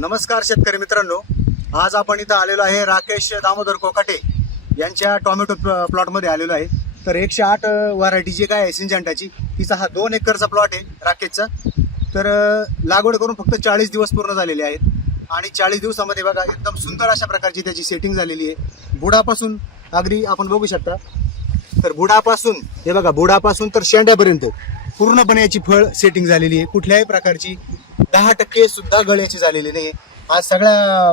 नमस्कार शेतकरी मित्रांनो, आज आपण इथं आलेलो आहे राकेश दामोदर कोकाटे यांच्या टोमॅटो प्लॉटमध्ये आलेलो आहे. तर 108 व्हरायटी जी काय आहे सिंजंटाची, तिचा हा 2 एकरचा प्लॉट आहे राकेशचा. तर लागवड करून फक्त 40 दिवस पूर्ण झालेले आहेत आणि 40 दिवसामध्ये बघा एकदम सुंदर अशा प्रकारची त्याची सेटिंग झालेली आहे. बुडापासून अगदी आपण बघू शकता, तर बुडापासून हे बघा, बुडापासून तर शेंड्यापर्यंत पूर्णपणे याची फळ सेटिंग झालेली आहे. कुठल्याही प्रकारची 10% सुद्धा गळ्याची झालेली नाही. आज सगळ्या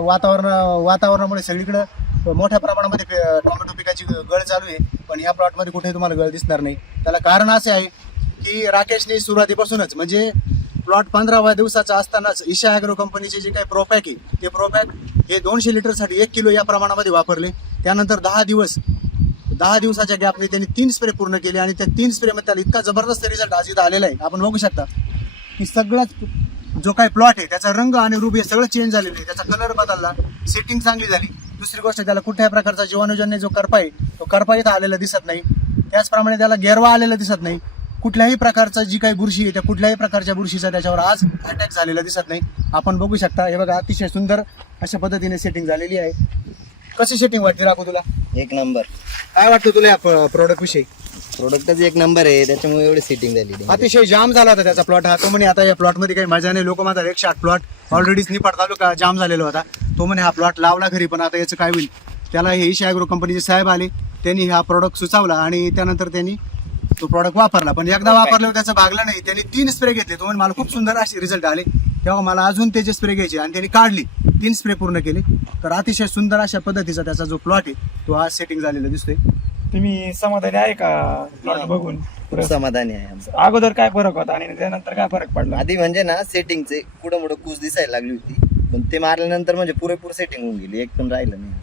वातावरणामुळे सगळीकडे मोठ्या प्रमाणामध्ये टोमॅटो पिकाची गळ चालू आहे, पण या प्लॉटमध्ये कुठेही तुम्हाला गळ दिसणार नाही. त्याला कारण असे आहे की राकेशने सुरुवातीपासूनच म्हणजे प्लॉट 15व्या दिवसाचा असतानाच ईशा ॲग्रो कंपनीचे जे काही प्रोपॅक आहे ते प्रोपॅक हे 200 लिटरसाठी 1 किलो या प्रमाणामध्ये वापरले. त्यानंतर 10 दिवसाच्या गॅपने त्यांनी 3 स्प्रे पूर्ण केले आणि त्या 3 स्प्रेमध्ये त्याला इतका जबरदस्त रिझल्ट आज इथं आलेला आहे. आपण बघू शकता की सगळाच जो काही प्लॉट आहे त्याचा रंग आणि रूप हे सगळं चेंज झालेलं आहे. त्याचा कलर बदलला, सेटिंग चांगली झाली. दुसरी गोष्ट, त्याला कुठल्याही प्रकारचा जीवाणूजन्य जो करपा आहे तो करपा इथं आलेला दिसत नाही. त्याचप्रमाणे त्याला गेरवा आलेला दिसत नाही. कुठल्याही प्रकारचा जी काही बुरशी आहे त्या कुठल्याही प्रकारच्या बुरशीचा त्याच्यावर आज अटॅक झालेला दिसत नाही. आपण बघू शकता, हे बघा अतिशय सुंदर अशा पद्धतीने सेटिंग झालेली आहे. कशी सेटिंग वाटते राखू तुला? एक नंबर. काय वाटतं तुला या प्रोडक्ट विषयी? प्रोडक्टच एक नंबर आहे, त्याच्यामुळे एवढी सेटिंग झाली. अतिशय जाम झाला होता त्याचा प्लॉट. हा तो म्हणे आता या प्लॉटमध्ये काही मजा नाही. लोक माझा 108 प्लॉट ऑलरेडीच निपाट तालुका जाम झालेला होता. तो म्हणे हा प्लॉट लावला घरी, पण आता याचं काय होईल. त्याला हे ईशा ॲग्रो कंपनीचे साहेब आले, त्यांनी हा प्रोडक्ट सुचवला आणि त्यानंतर त्यांनी तो प्रोडक्ट वापरला. पण एकदा वापरल्यावर त्याचं भागलं नाही. त्यांनी 3 स्प्रे घेतले. तो म्हणे मला खूप सुंदर असे रिझल्ट आले. तेव्हा मला अजून त्याचे स्प्रे घ्यायचे आणि त्यांनी काढली, 3 स्प्रे पूर्ण केले. तर अतिशय सुंदर अशा पद्धतीचा त्याचा जो प्लॉट आहे तो आज सेटिंग झालेला दिसतोय. तुम्ही समाधानी आहे का प्लॉट बघून? खूप समाधानी आहे आमचं. अगोदर काय फरक होता आणि त्यानंतर काय फरक पडला? आधी म्हणजे ना सेटिंगचे कुठं मोठं कूस दिसायला लागली होती, पण ते मारल्यानंतर म्हणजे पुरेपूर सेटिंग होऊन गेली, एक पण राहिलं नाही.